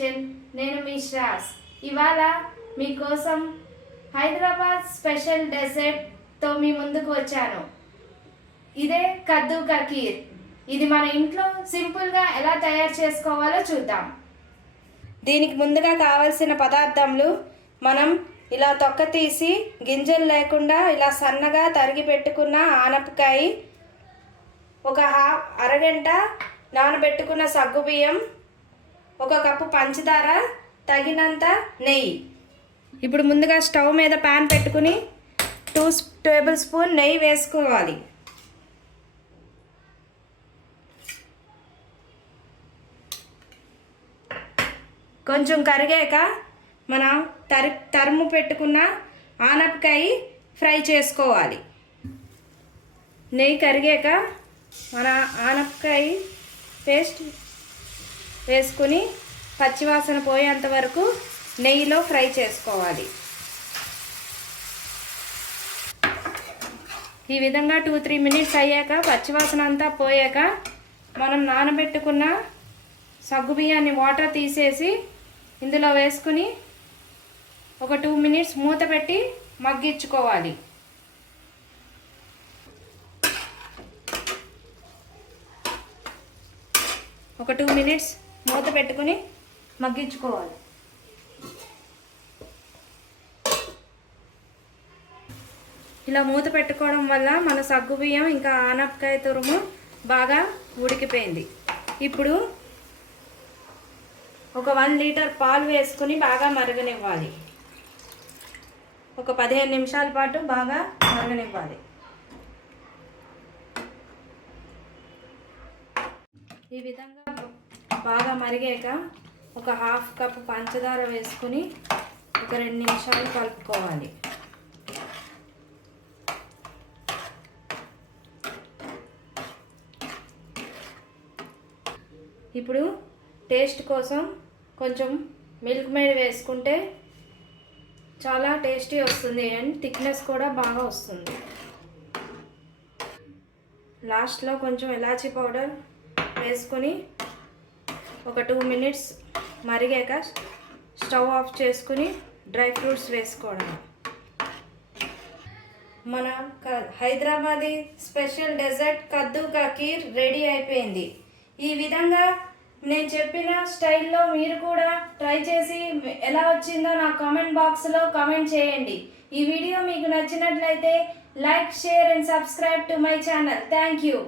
Kitchen. నేను మీ శ్రాస్. ఇవాళ మీకోసం హైదరాబాద్ స్పెషల్ డెజర్ట్తో మీ ముందుకు వచ్చాను. ఇదే కద్దు కా ఖీర్. ఇది మన ఇంట్లో సింపుల్గా ఎలా తయారు చేసుకోవాలో చూద్దాం. దీనికి ముందుగా కావాల్సిన పదార్థములు మనం ఇలా తొక్క తీసి గింజలు లేకుండా ఇలా సన్నగా తరిగి పెట్టుకున్న ఆనపకాయ, ఒక అరగంట నానబెట్టుకున్న సగ్గుబియ్యం, ఒక కప్పు పంచదార, తగినంత నెయ్యి. ఇప్పుడు ముందుగా స్టవ్ మీద ప్యాన్ పెట్టుకుని 2 టేబుల్ స్పూన్ నెయ్యి వేసుకోవాలి. కొంచెం కరిగాక మనం తరుము పెట్టుకున్న ఆనపకాయ ఫ్రై చేసుకోవాలి. నెయ్యి కరిగాక మన ఆనపకాయ పేస్ట్ వేసుకుని పచ్చివాసన పోయేంత వరకు నెయ్యిలో ఫ్రై చేసుకోవాలి. ఈ విధంగా 2-3 మినిట్స్ అయ్యాక పచ్చివాసన అంతా పోయాక మనం నానబెట్టుకున్న సగ్గుబియ్యాన్ని వాటర్ తీసేసి ఇందులో వేసుకుని ఒక 2 మినిట్స్ మూత పెట్టి మగ్గించుకోవాలి. ఒక 2 మినిట్స్ మూత పెట్టుకుని మగ్గించుకోవాలి. ఇలా మూత పెట్టుకోవడం వల్ల మన సగ్గుబియ్యం ఇంకా ఆనపకాయ తురుము బాగా ఉడికిపోయింది. ఇప్పుడు ఒక 1 లీటర్ పాలు వేసుకుని బాగా మరగనివ్వాలి. ఒక 15 నిమిషాల పాటు బాగా మరగనివ్వాలి. ఈ విధంగా బాగా మరిగాక ఒక 1/2 కప్పు పంచదార వేసుకుని ఒక 2 నిమిషాలు కలుపుకోవాలి. ఇప్పుడు టేస్ట్ కోసం కొంచెం మిల్క్ మేడ్ వేసుకుంటే చాలా టేస్టీ వస్తుంది అండ్ థిక్నెస్ కూడా బాగా వస్తుంది. లాస్ట్లో కొంచెం ఇలాచీ పౌడర్ వేసుకొని ఒక 2 మినిట్స్ మరిగాక స్టవ్ ఆఫ్ చేసుకుని డ్రై ఫ్రూట్స్ వేసుకోవడం. మన హైదరాబాదీ స్పెషల్ డెజర్ట్ కద్దు కా ఖీర్ రెడీ అయిపోయింది. ఈ విధంగా నేను చెప్పిన స్టైల్లో మీరు కూడా ట్రై చేసి ఎలా వచ్చిందో నా కామెంట్ బాక్స్లో కామెంట్ చేయండి. ఈ వీడియో మీకు నచ్చినట్లయితే like, share and subscribe to my channel. Thank you.